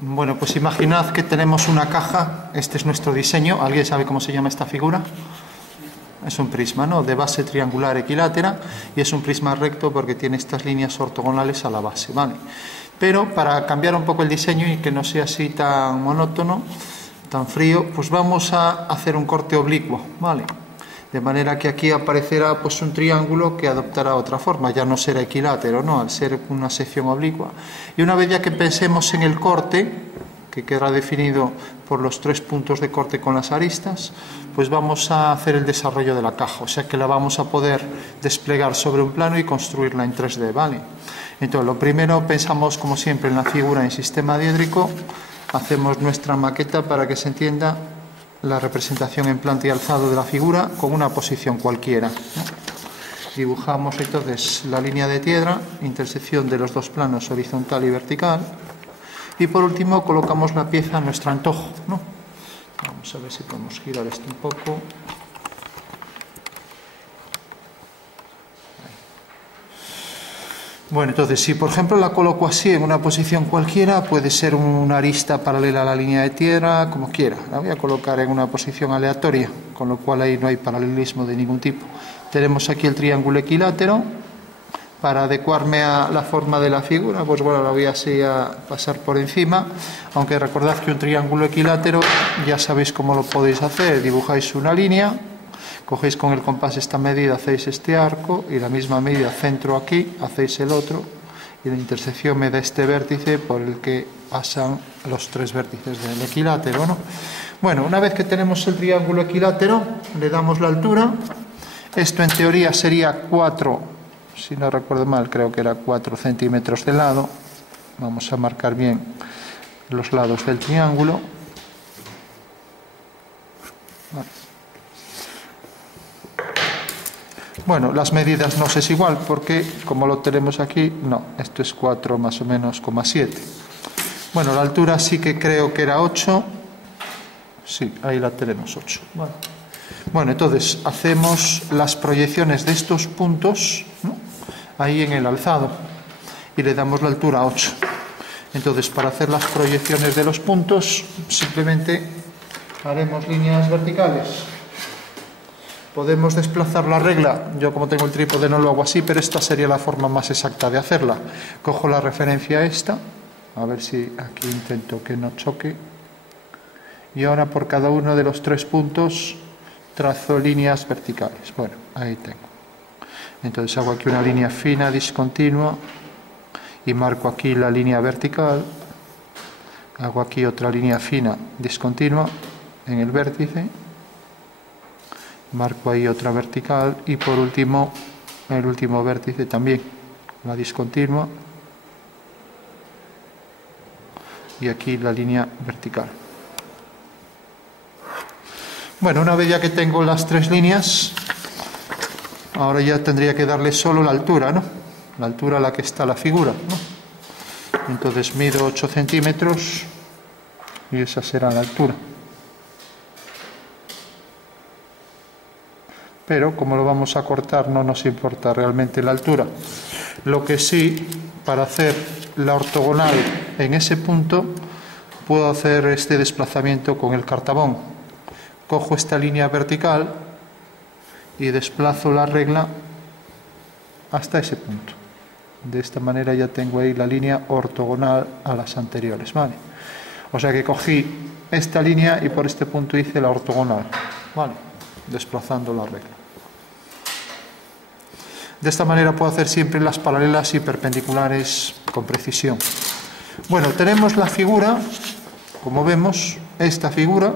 Bueno, pues imaginad que tenemos una caja, este es nuestro diseño, ¿alguien sabe cómo se llama esta figura? Es un prisma, ¿no? De base triangular equilátera, y es un prisma recto porque tiene estas líneas ortogonales a la base, ¿vale? Pero para cambiar un poco el diseño y que no sea así tan monótono, tan frío, pues vamos a hacer un corte oblicuo, ¿vale? De manera que aquí aparecerá pues un triángulo que adoptará otra forma, ya no será equilátero, ¿no? Al ser una sección oblicua. Y una vez ya que pensemos en el corte, que quedará definido por los 3 puntos de corte con las aristas, pues vamos a hacer el desarrollo de la caja, o sea que la vamos a poder desplegar sobre un plano y construirla en 3D, ¿vale? Entonces, lo primero, pensamos como siempre en la figura en sistema diédrico, hacemos nuestra maqueta para que se entienda la representación en planta y alzado de la figura con una posición cualquiera, ¿no? Dibujamos entonces la línea de piedra, intersección de los dos planos horizontal y vertical, y por último colocamos la pieza a nuestro antojo, ¿no? Vamos a ver si podemos girar esto un poco. Bueno, entonces, si por ejemplo la coloco así en una posición cualquiera, puede ser una arista paralela a la línea de tierra, como quiera. La voy a colocar en una posición aleatoria, con lo cual ahí no hay paralelismo de ningún tipo. Tenemos aquí el triángulo equilátero. Para adecuarme a la forma de la figura, pues bueno, la voy así a pasar por encima, aunque recordad que un triángulo equilátero, ya sabéis cómo lo podéis hacer. Dibujáis una línea, cogéis con el compás esta medida, hacéis este arco, y la misma medida centro aquí, hacéis el otro, y la intersección me da este vértice por el que pasan los 3 vértices del equilátero, ¿no? Bueno, una vez que tenemos el triángulo equilátero, le damos la altura. Esto en teoría sería 4, si no recuerdo mal, creo que era 4 centímetros de lado. Vamos a marcar bien los lados del triángulo. Bueno, las medidas no es igual porque como lo tenemos aquí, no, esto es 4 más o menos, 7. Bueno, la altura sí que creo que era 8. Sí, ahí la tenemos, 8. Bueno, entonces hacemos las proyecciones de estos puntos, ¿no? Ahí en el alzado, y le damos la altura 8. Entonces, para hacer las proyecciones de los puntos, simplemente haremos líneas verticales. Podemos desplazar la regla. Yo, como tengo el trípode, no lo hago así, pero esta sería la forma más exacta de hacerla. Cojo la referencia esta, a ver si aquí intento que no choque, y ahora por cada uno de los 3 puntos trazo líneas verticales. Bueno, ahí tengo. Entonces hago aquí una línea fina, discontinua, y marco aquí la línea vertical. Hago aquí otra línea fina, discontinua, en el vértice. Marco ahí otra vertical, y por último, el último vértice también, la discontinua. Y aquí la línea vertical. Bueno, una vez ya que tengo las 3 líneas, ahora ya tendría que darle solo la altura, ¿no? La altura a la que está la figura, ¿no? Entonces mido 8 centímetros y esa será la altura. Pero como lo vamos a cortar, no nos importa realmente la altura. Lo que sí, para hacer la ortogonal en ese punto, puedo hacer este desplazamiento con el cartabón. Cojo esta línea vertical y desplazo la regla hasta ese punto. De esta manera ya tengo ahí la línea ortogonal a las anteriores, ¿vale? O sea que cogí esta línea y por este punto hice la ortogonal, ¿vale? Desplazando la regla. De esta manera puedo hacer siempre las paralelas y perpendiculares con precisión. Bueno, tenemos la figura, como vemos, esta figura,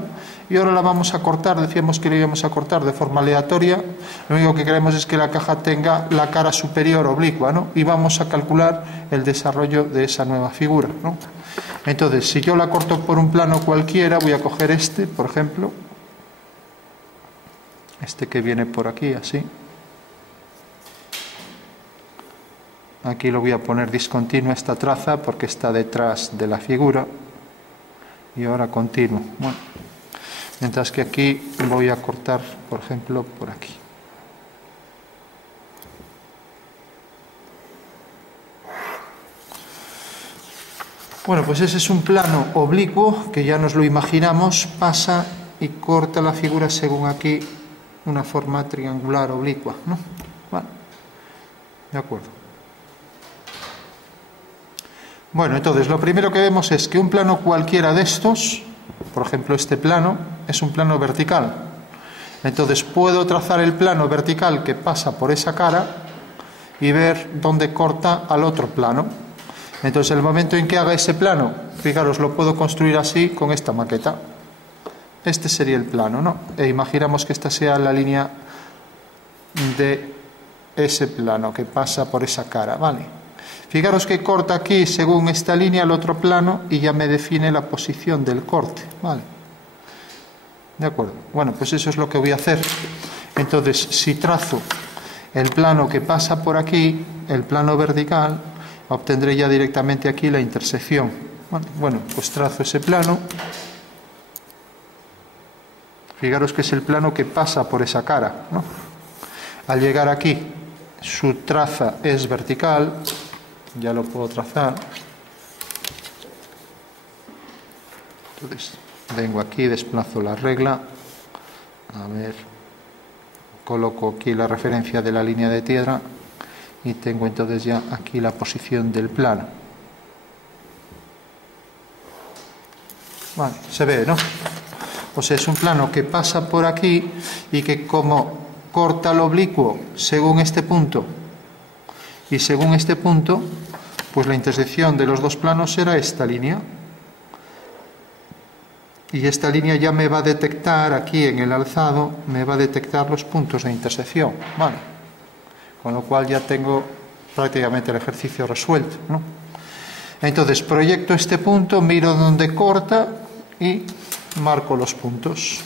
y ahora la vamos a cortar. Decíamos que la íbamos a cortar de forma aleatoria. Lo único que queremos es que la caja tenga la cara superior oblicua, ¿no? Y vamos a calcular el desarrollo de esa nueva figura, ¿no? Entonces, si yo la corto por un plano cualquiera, voy a coger este, por ejemplo, este que viene por aquí, así. Aquí lo voy a poner discontinua esta traza porque está detrás de la figura. Y ahora continuo. Bueno, mientras que aquí voy a cortar, por ejemplo, por aquí. Bueno, pues ese es un plano oblicuo que ya nos lo imaginamos, pasa y corta la figura según aquí una forma triangular oblicua, ¿no? Vale, de acuerdo. Bueno, entonces lo primero que vemos es que un plano cualquiera de estos, por ejemplo este plano, es un plano vertical. Entonces puedo trazar el plano vertical que pasa por esa cara y ver dónde corta al otro plano. Entonces el momento en que haga ese plano, fijaros, lo puedo construir así con esta maqueta. Este sería el plano, ¿no? E imaginamos que esta sea la línea de ese plano que pasa por esa cara, ¿vale? Fijaros que corta aquí según esta línea el otro plano y ya me define la posición del corte, ¿vale? De acuerdo. Bueno, pues eso es lo que voy a hacer. Entonces, si trazo el plano que pasa por aquí, el plano vertical, obtendré ya directamente aquí la intersección. Bueno, pues trazo ese plano. Fijaros que es el plano que pasa por esa cara, ¿no? Al llegar aquí, su traza es vertical. Ya lo puedo trazar. Entonces, vengo aquí, desplazo la regla. A ver, coloco aquí la referencia de la línea de tierra. Y tengo entonces ya aquí la posición del plano. Vale, se ve, ¿no? O sea, es un plano que pasa por aquí y que como corta el oblicuo según este punto y según este punto, pues la intersección de los dos planos será esta línea. Y esta línea ya me va a detectar aquí en el alzado, me va a detectar los puntos de intersección, ¿vale? Con lo cual ya tengo prácticamente el ejercicio resuelto, ¿no? Entonces proyecto este punto, miro dónde corta y marco los puntos.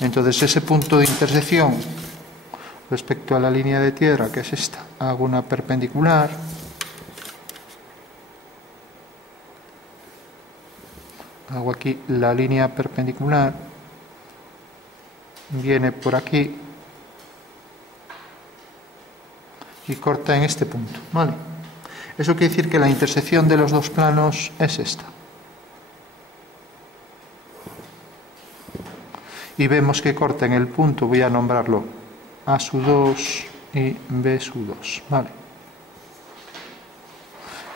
Entonces ese punto de intersección respecto a la línea de tierra, que es esta, hago una perpendicular. Hago aquí la línea perpendicular, viene por aquí y corta en este punto, ¿vale? Eso quiere decir que la intersección de los dos planos es esta. Y vemos que corta en el punto, voy a nombrarlo A2 y B2, ¿vale?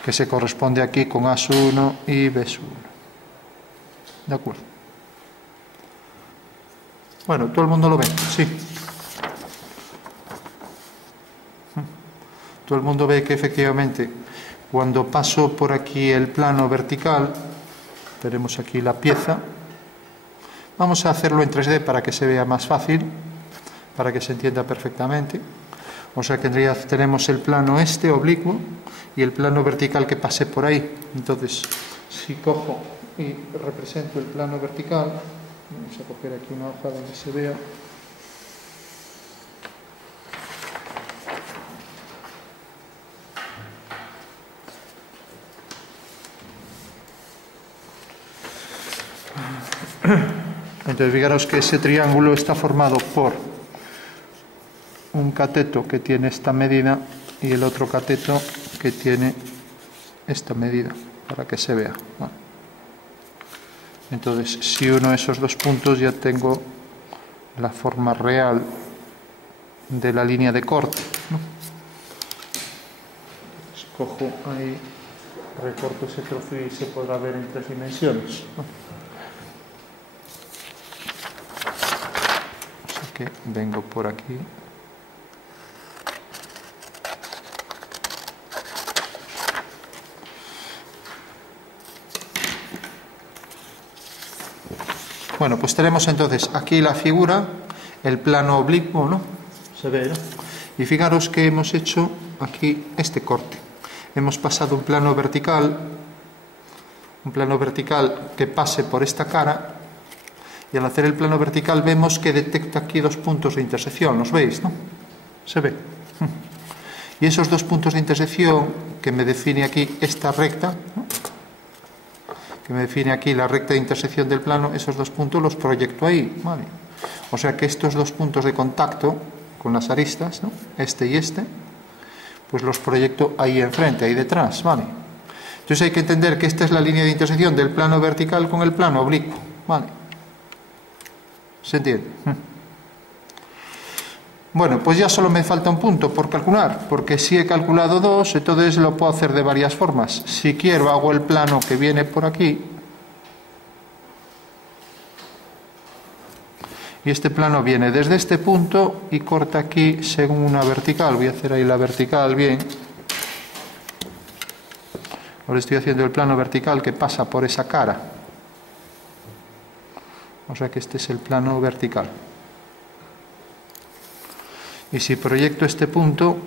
Que se corresponde aquí con A1 y B1. ¿De acuerdo? Bueno, ¿todo el mundo lo ve? Sí. Todo el mundo ve que efectivamente cuando paso por aquí el plano vertical, tenemos aquí la pieza. Vamos a hacerlo en 3D para que se vea más fácil, para que se entienda perfectamente. O sea que tenemos el plano este oblicuo y el plano vertical que pase por ahí. Entonces, si cojo y represento el plano vertical, vamos a coger aquí una hoja donde se vea. Entonces fijaros que ese triángulo está formado por un cateto que tiene esta medida y el otro cateto que tiene esta medida, para que se vea. Entonces, si uno de esos dos puntos, ya tengo la forma real de la línea de corte, ¿no? Cojo ahí, recorto ese trozo y se podrá ver en 3 dimensiones, ¿no? Que vengo por aquí. Bueno, pues tenemos entonces aquí la figura, el plano oblicuo, ¿no? Se ve, ¿no? Y fijaros que hemos hecho aquí este corte. Hemos pasado un plano vertical que pase por esta cara. Y al hacer el plano vertical vemos que detecta aquí dos puntos de intersección, ¿los veis, no? Se ve. Y esos dos puntos de intersección que me define aquí esta recta, ¿no? Que me define aquí la recta de intersección del plano, esos dos puntos los proyecto ahí, ¿vale? O sea que estos dos puntos de contacto con las aristas, ¿no? Este y este, pues los proyecto ahí enfrente, ahí detrás, ¿vale? Entonces hay que entender que esta es la línea de intersección del plano vertical con el plano oblicuo. ¿Vale? ¿Se entiende? Bueno, pues ya solo me falta un punto por calcular, porque si he calculado 2, entonces lo puedo hacer de varias formas. Si quiero, hago el plano que viene por aquí, y este plano viene desde este punto y corta aquí según una vertical. Voy a hacer ahí la vertical bien. Ahora estoy haciendo el plano vertical que pasa por esa cara. O sea que este es el plano vertical. Y si proyecto este punto,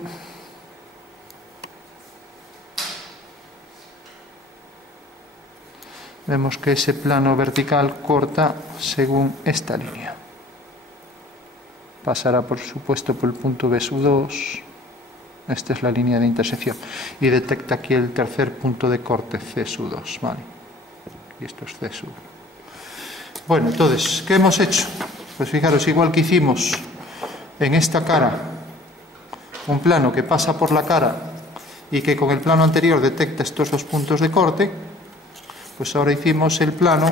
vemos que ese plano vertical corta según esta línea. Pasará, por supuesto, por el punto B sub 2. Esta es la línea de intersección. Y detecta aquí el tercer punto de corte, C sub 2. ¿Vale? Y esto es C sub 1. Bueno, entonces, ¿qué hemos hecho? Pues fijaros, igual que hicimos en esta cara un plano que pasa por la cara y que con el plano anterior detecta estos dos puntos de corte, pues ahora hicimos el plano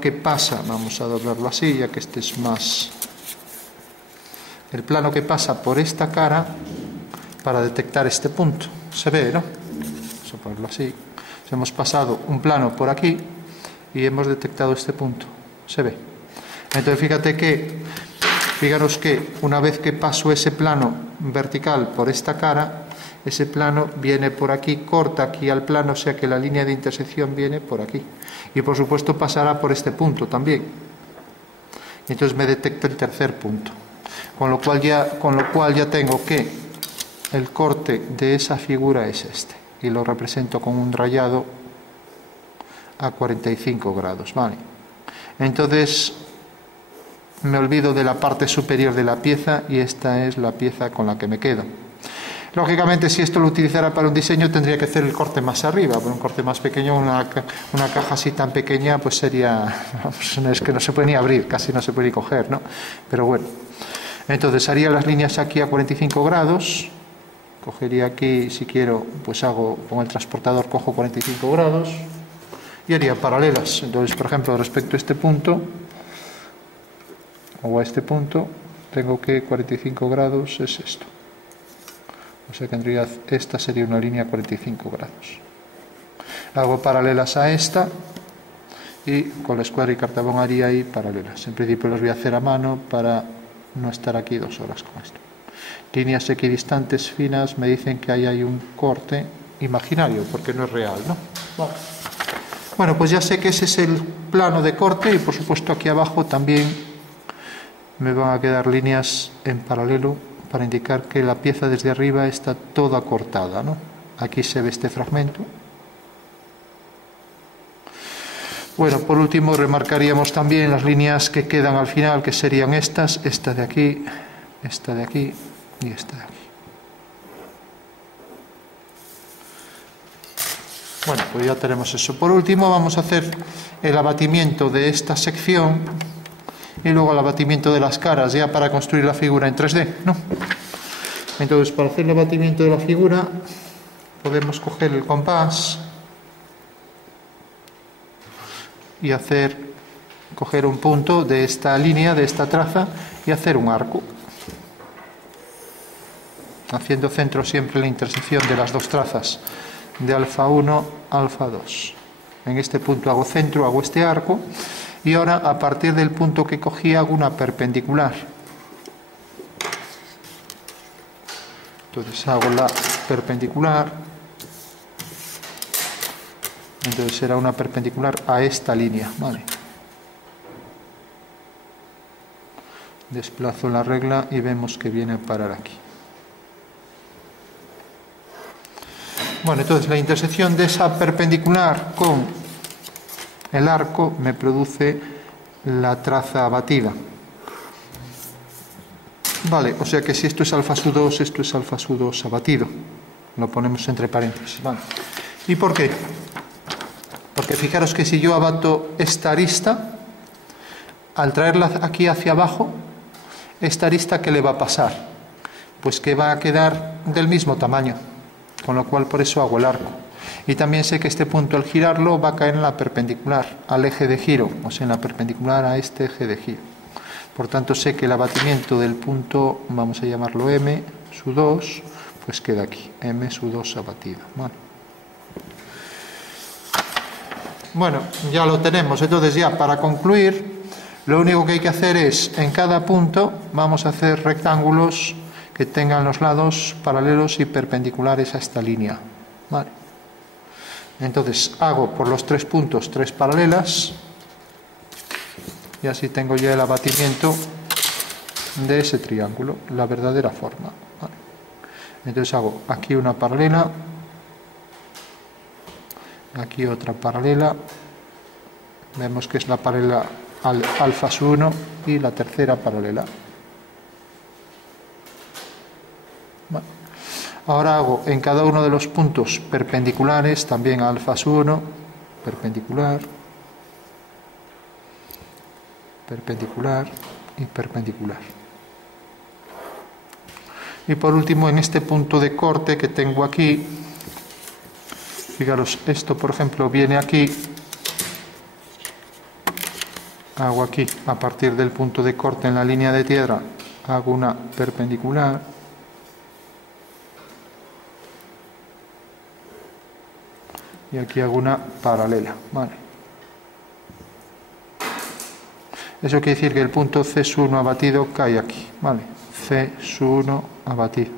que pasa, vamos a doblarlo así ya que este es más, el plano que pasa por esta cara para detectar este punto. Se ve, ¿no? Vamos a ponerlo así. Hemos pasado un plano por aquí y hemos detectado este punto. Se ve. Entonces fijaros que una vez que paso ese plano vertical por esta cara, ese plano viene por aquí, corta aquí al plano, o sea que la línea de intersección viene por aquí. Y por supuesto pasará por este punto también. Y entonces me detecta el tercer punto. Con lo cual ya tengo que el corte de esa figura es este. Y lo represento con un rayado a 45 grados. ¿Vale? Entonces me olvido de la parte superior de la pieza y esta es la pieza con la que me quedo. Lógicamente, si esto lo utilizara para un diseño, tendría que hacer el corte más arriba. Por un corte más pequeño, una caja así tan pequeña, pues sería, es que no se puede ni abrir, casi no se puede ni coger, ¿no? Pero bueno, entonces haría las líneas aquí a 45 grados, cogería aquí, si quiero, pues hago con el transportador, cojo 45 grados y haría paralelas. Entonces, por ejemplo, respecto a este punto, o a este punto, tengo que 45 grados es esto. O sea que en realidad esta sería una línea a 45 grados. Hago paralelas a esta y con la escuadra y cartabón haría ahí paralelas. En principio las voy a hacer a mano para no estar aquí 2 horas con esto. Líneas equidistantes finas me dicen que ahí hay un corte imaginario porque no es real, ¿no? Bueno, pues ya sé que ese es el plano de corte y por supuesto aquí abajo también me van a quedar líneas en paralelo para indicar que la pieza desde arriba está toda cortada, ¿no? Aquí se ve este fragmento. Bueno, por último remarcaríamos también las líneas que quedan al final, que serían estas, esta de aquí y esta de aquí. Bueno, pues ya tenemos eso. Por último vamos a hacer el abatimiento de esta sección y luego el abatimiento de las caras, ya para construir la figura en 3D, ¿no? Entonces, para hacer el abatimiento de la figura, podemos coger el compás y coger un punto de esta línea, de esta traza, y hacer un arco, haciendo centro siempre en la intersección de las dos trazas, de alfa 1 a alfa 2. En este punto hago centro, hago este arco, y ahora a partir del punto que cogí hago una perpendicular. Entonces hago la perpendicular, entonces será una perpendicular a esta línea, ¿vale? Desplazo la regla y vemos que viene a parar aquí. Bueno, entonces la intersección de esa perpendicular con el arco me produce la traza abatida. Vale, o sea que si esto es alfa sub 2, esto es alfa sub 2 abatido. Lo ponemos entre paréntesis. Vale. ¿Y por qué? Porque fijaros que si yo abato esta arista, al traerla aquí hacia abajo, esta arista, ¿qué le va a pasar? Pues que va a quedar del mismo tamaño. con lo cual por eso hago el arco. Y también sé que este punto al girarlo va a caer en la perpendicular al eje de giro, o sea, en la perpendicular a este eje de giro. Por tanto, sé que el abatimiento del punto, vamos a llamarlo M sub 2, pues queda aquí, M sub 2 abatido. Bueno, ya lo tenemos. Entonces ya para concluir, lo único que hay que hacer es, en cada punto, vamos a hacer rectángulos que tengan los lados paralelos y perpendiculares a esta línea. ¿Vale? Entonces hago por los 3 puntos 3 paralelas y así tengo ya el abatimiento de ese triángulo, la verdadera forma. ¿Vale? Entonces hago aquí una paralela, aquí otra paralela, vemos que es la paralela al alfa sub 1 y la tercera paralela. Vale. Ahora hago en cada uno de los puntos perpendiculares, también a alfa sub 1, perpendicular, perpendicular y perpendicular. Y por último, en este punto de corte que tengo aquí, fijaros, esto por ejemplo viene aquí, hago aquí, a partir del punto de corte en la línea de tierra, hago una perpendicular, y aquí hago una paralela. Vale. Eso quiere decir que el punto C sub 1 abatido cae aquí. Vale. C sub 1 abatido.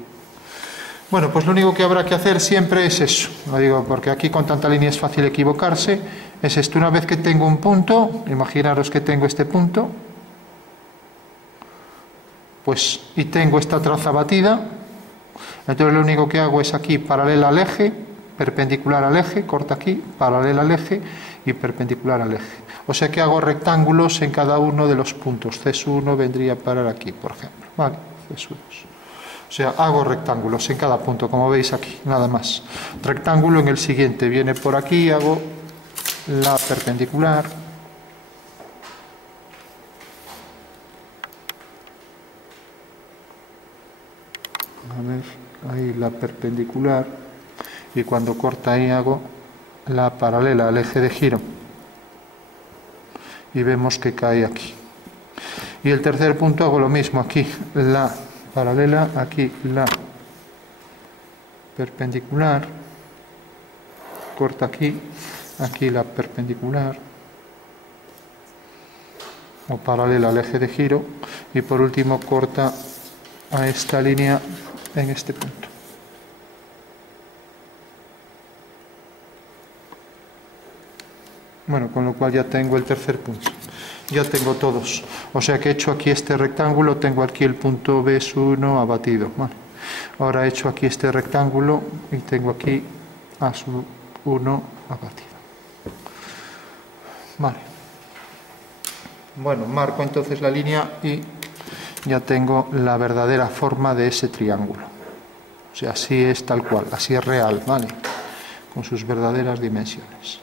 Bueno, pues lo único que habrá que hacer siempre es eso. Lo digo porque aquí con tanta línea es fácil equivocarse. Es esto, una vez que tengo un punto, imaginaros que tengo este punto, pues y tengo esta traza batida, entonces lo único que hago es aquí paralela al eje, perpendicular al eje, corta aquí, paralela al eje y perpendicular al eje. O sea que hago rectángulos en cada uno de los puntos. C sub 1 vendría a parar aquí, por ejemplo. Vale, C sub 2. O sea, hago rectángulos en cada punto, como veis aquí, nada más. Rectángulo en el siguiente, viene por aquí, hago la perpendicular. A ver, ahí la perpendicular. Y cuando corta ahí hago la paralela al eje de giro. Y vemos que cae aquí. Y el tercer punto hago lo mismo, aquí la paralela, aquí la perpendicular, corta aquí, aquí la perpendicular o paralela al eje de giro y por último corta a esta línea en este punto. Bueno, con lo cual ya tengo el tercer punto. Ya tengo todos. O sea que he hecho aquí este rectángulo, tengo aquí el punto B sub 1 abatido. Vale. Ahora he hecho aquí este rectángulo y tengo aquí A sub 1 abatido. Vale. Bueno, marco entonces la línea y ya tengo la verdadera forma de ese triángulo. O sea, así es tal cual, así es real, ¿vale? Con sus verdaderas dimensiones.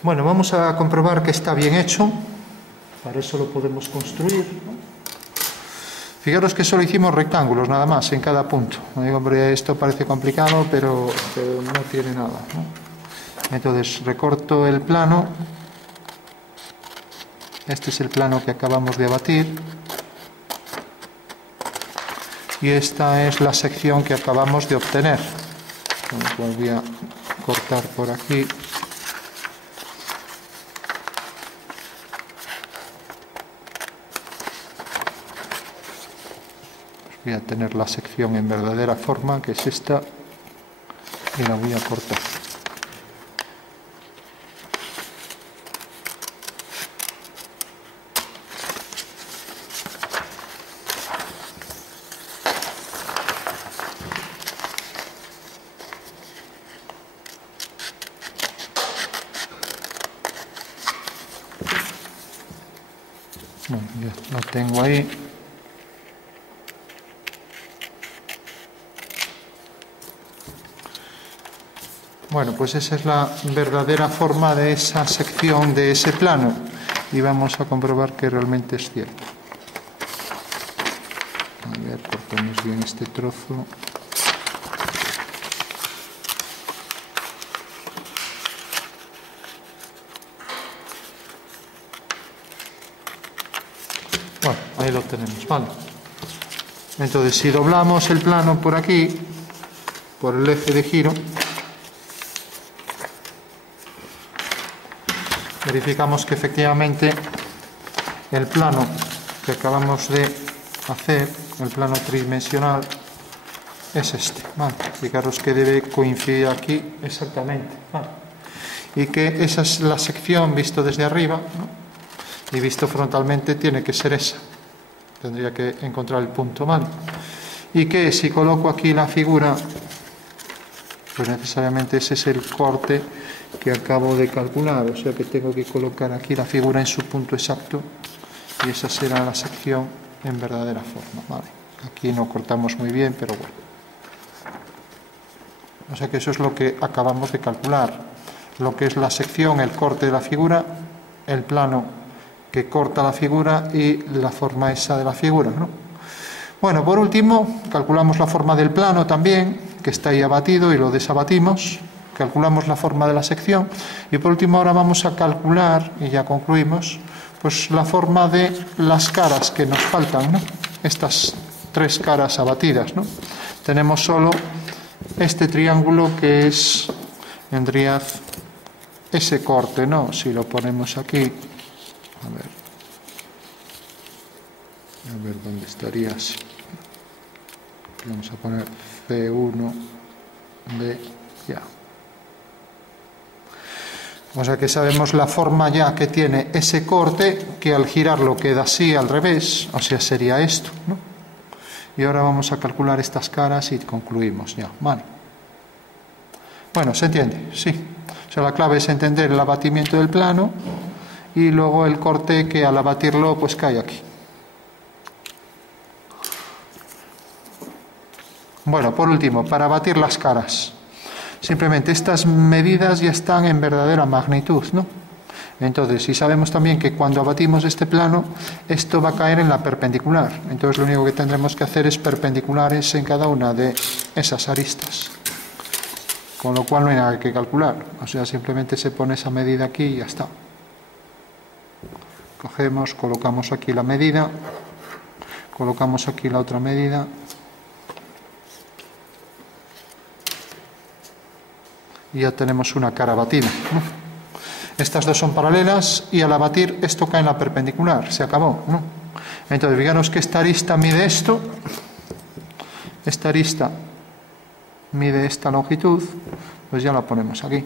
Bueno, vamos a comprobar que está bien hecho. Para eso lo podemos construir, ¿no? Fijaros que solo hicimos rectángulos, nada más, en cada punto. Digo, hombre, esto parece complicado, pero no tiene nada, ¿no? Entonces, recorto el plano. Este es el plano que acabamos de abatir. Y esta es la sección que acabamos de obtener. Con lo cual voy a cortar por aquí. Voy a tener la sección en verdadera forma, que es esta, y la voy a cortar. Bueno, ya lo tengo ahí. Bueno, pues esa es la verdadera forma de esa sección, de ese plano, y vamos a comprobar que realmente es cierto. A ver, cortamos bien este trozo. Bueno, ahí lo tenemos, vale. Entonces, si doblamos el plano por aquí, por el eje de giro, verificamos que efectivamente el plano que acabamos de hacer, el plano tridimensional, es este, ¿vale? Fijaros que debe coincidir aquí exactamente, ¿vale? Y que esa es la sección visto desde arriba, ¿no? Y visto frontalmente tiene que ser esa. Tendría que encontrar el punto, ¿vale? Y que si coloco aquí la figura, pues necesariamente ese es el corte que acabo de calcular, o sea que tengo que colocar aquí la figura en su punto exacto y esa será la sección en verdadera forma, ¿vale? Aquí no cortamos muy bien, pero bueno. O sea que eso es lo que acabamos de calcular, lo que es la sección, el corte de la figura, el plano que corta la figura y la forma esa de la figura, ¿no? Bueno, por último, calculamos la forma del plano también, que está ahí abatido y lo desabatimos. Calculamos la forma de la sección y por último ahora vamos a calcular, y ya concluimos, pues la forma de las caras que nos faltan, ¿no? Estas tres caras abatidas, ¿no? Tenemos solo este triángulo que vendría ese corte, ¿no? Si lo ponemos aquí, a ver dónde estaría así. Vamos a poner C1 de ya. O sea que sabemos la forma ya que tiene ese corte, que al girarlo queda así al revés, o sea, sería esto, ¿no? Y ahora vamos a calcular estas caras y concluimos ya, ¿vale? Bueno, ¿se entiende? Sí. O sea, la clave es entender el abatimiento del plano y luego el corte que al abatirlo pues cae aquí. Bueno, por último, para abatir las caras. Simplemente estas medidas ya están en verdadera magnitud, ¿no? Entonces, si sabemos también que cuando abatimos este plano, esto va a caer en la perpendicular. Entonces, lo único que tendremos que hacer es perpendiculares en cada una de esas aristas. Con lo cual no hay nada que calcular. O sea, simplemente se pone esa medida aquí y ya está. Cogemos, colocamos aquí la medida, colocamos aquí la otra medida. Y ya tenemos una cara batida, ¿no? Estas dos son paralelas y al abatir esto cae en la perpendicular, se acabó, ¿no? Entonces, fijaros que esta arista mide esto, esta arista mide esta longitud, pues ya la ponemos aquí.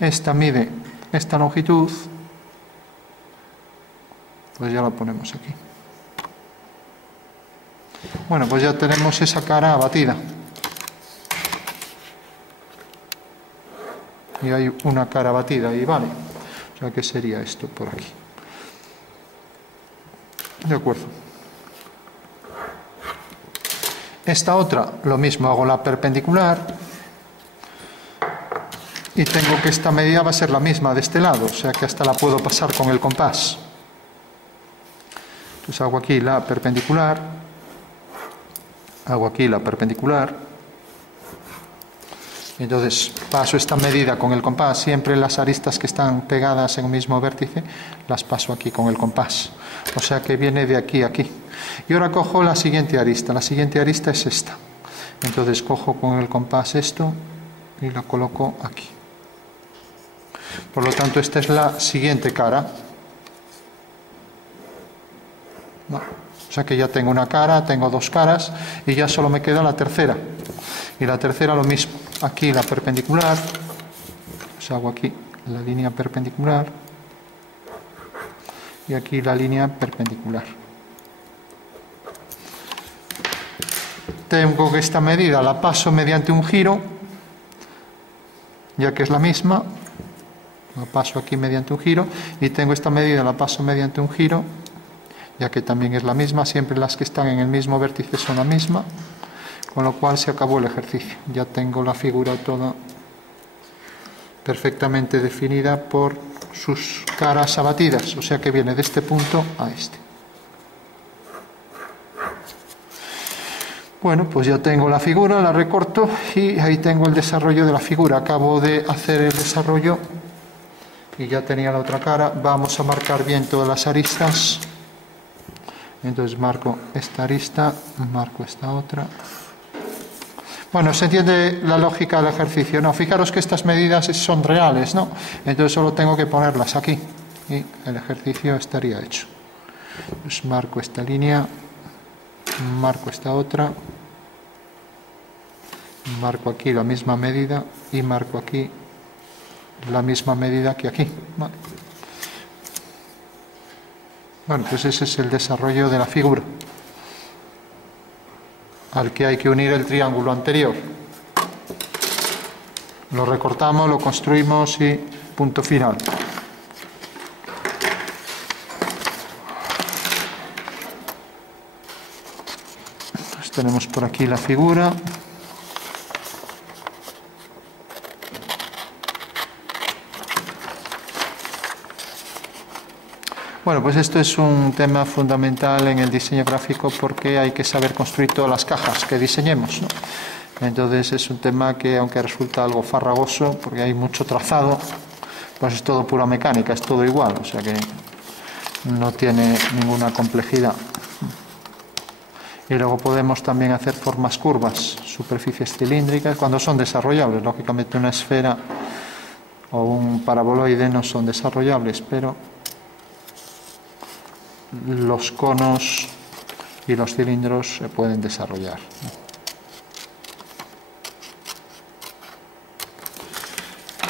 Esta mide esta longitud, pues ya la ponemos aquí. Bueno, pues ya tenemos esa cara abatida. Y hay una cara batida ahí, vale. O sea que sería esto por aquí. De acuerdo. Esta otra, lo mismo, hago la perpendicular. Y tengo que esta medida va a ser la misma de este lado, o sea que hasta la puedo pasar con el compás. Entonces hago aquí la perpendicular. Hago aquí la perpendicular. Entonces paso esta medida con el compás, siempre las aristas que están pegadas en el mismo vértice las paso aquí con el compás, o sea que viene de aquí a aquí. Y ahora cojo la siguiente arista es esta, entonces cojo con el compás esto y la coloco aquí. Por lo tanto esta es la siguiente cara. No. O sea que ya tengo una cara, tengo dos caras y ya solo me queda la tercera. Y la tercera lo mismo. Aquí la perpendicular. Pues hago aquí la línea perpendicular. Y aquí la línea perpendicular. Tengo que esta medida la paso mediante un giro, ya que es la misma. La paso aquí mediante un giro. Y tengo esta medida, la paso mediante un giro, ya que también es la misma, siempre las que están en el mismo vértice son la misma, con lo cual se acabó el ejercicio. Ya tengo la figura toda perfectamente definida por sus caras abatidas, o sea que viene de este punto a este. Bueno, pues ya tengo la figura, la recorto y ahí tengo el desarrollo de la figura. Acabo de hacer el desarrollo y ya tenía la otra cara. Vamos a marcar bien todas las aristas. Entonces marco esta arista, marco esta otra. Bueno, se entiende la lógica del ejercicio, ¿no? Fijaros que estas medidas son reales, ¿no? Entonces solo tengo que ponerlas aquí y el ejercicio estaría hecho. Pues marco esta línea, marco esta otra, marco aquí la misma medida y marco aquí la misma medida que aquí. Vale. Bueno, pues ese es el desarrollo de la figura, al que hay que unir el triángulo anterior. Lo recortamos, lo construimos y punto final. Pues tenemos por aquí la figura. Bueno, pues esto es un tema fundamental en el diseño gráfico porque hay que saber construir todas las cajas que diseñemos, ¿no? Entonces es un tema que, aunque resulta algo farragoso porque hay mucho trazado, pues es todo pura mecánica, es todo igual, o sea que no tiene ninguna complejidad. Y luego podemos también hacer formas curvas, superficies cilíndricas, cuando son desarrollables. Lógicamente una esfera o un paraboloide no son desarrollables, pero los conos y los cilindros se pueden desarrollar.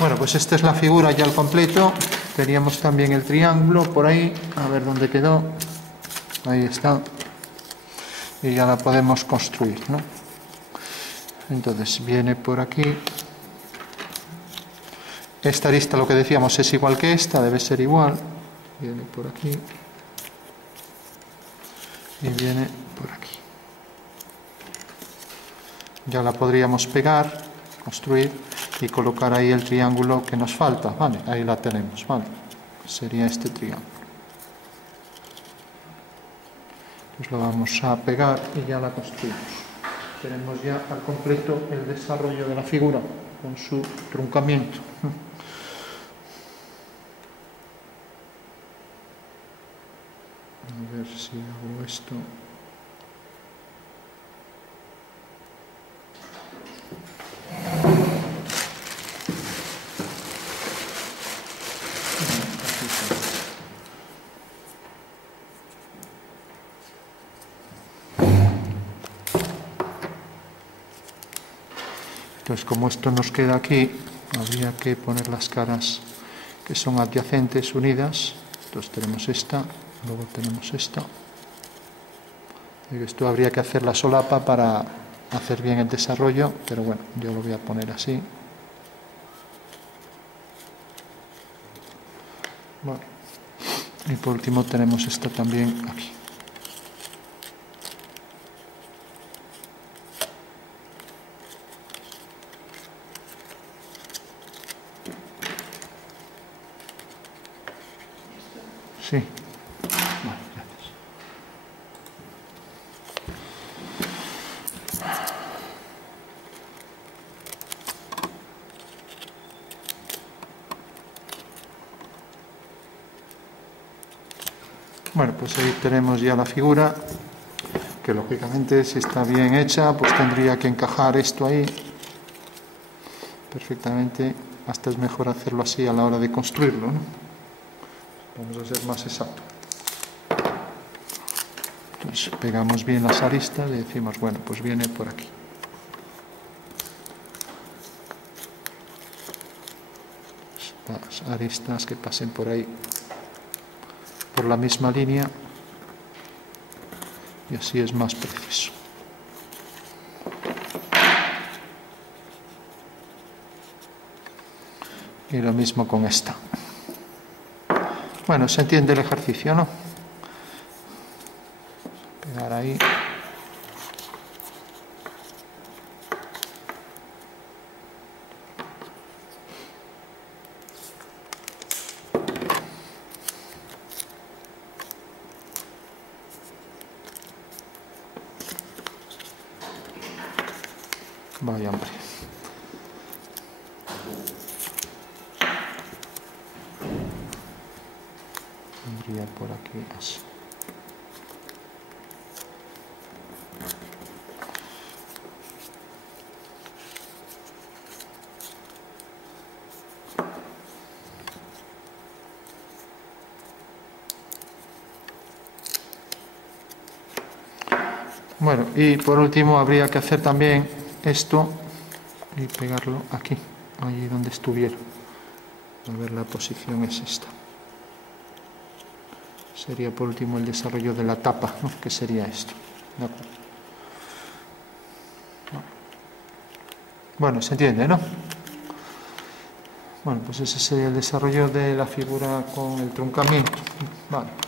Bueno, pues esta es la figura ya al completo. Teníamos también el triángulo por ahí, a ver dónde quedó. Ahí está. Y ya la podemos construir, ¿no? Entonces viene por aquí. Esta arista, lo que decíamos, es igual que esta, debe ser igual. Viene por aquí. Y viene por aquí. Ya la podríamos pegar, construir y colocar ahí el triángulo que nos falta, ¿vale? Ahí la tenemos, ¿vale? Sería este triángulo. Pues lo vamos a pegar y ya la construimos. Tenemos ya al completo el desarrollo de la figura con su truncamiento. A ver si hago esto. Entonces, como esto nos queda aquí, habría que poner las caras que son adyacentes, unidas. Entonces tenemos esta, luego tenemos esta. Y esto habría que hacer la solapa para hacer bien el desarrollo, pero bueno, yo lo voy a poner así. Vale. Y por último tenemos esta también aquí. Sí. Vale, gracias. Bueno, pues ahí tenemos ya la figura, que lógicamente si está bien hecha, pues tendría que encajar esto ahí perfectamente. Hasta es mejor hacerlo así a la hora de construirlo, ¿no? Vamos a ser más exacto. Entonces pegamos bien las aristas y decimos, bueno, pues viene por aquí. Las aristas que pasen por ahí, por la misma línea, y así es más preciso. Y lo mismo con esta. Bueno, se entiende el ejercicio, ¿no? Pegar ahí. Vaya hombre. Pondría por aquí así. Bueno, y por último habría que hacer también esto y pegarlo aquí, allí donde estuviera. A ver, la posición es esta. Sería por último el desarrollo de la tapa, ¿no? Que sería esto. ¿De acuerdo? Bueno, se entiende, ¿no? Bueno, pues ese sería el desarrollo de la figura con el truncamiento. Vale.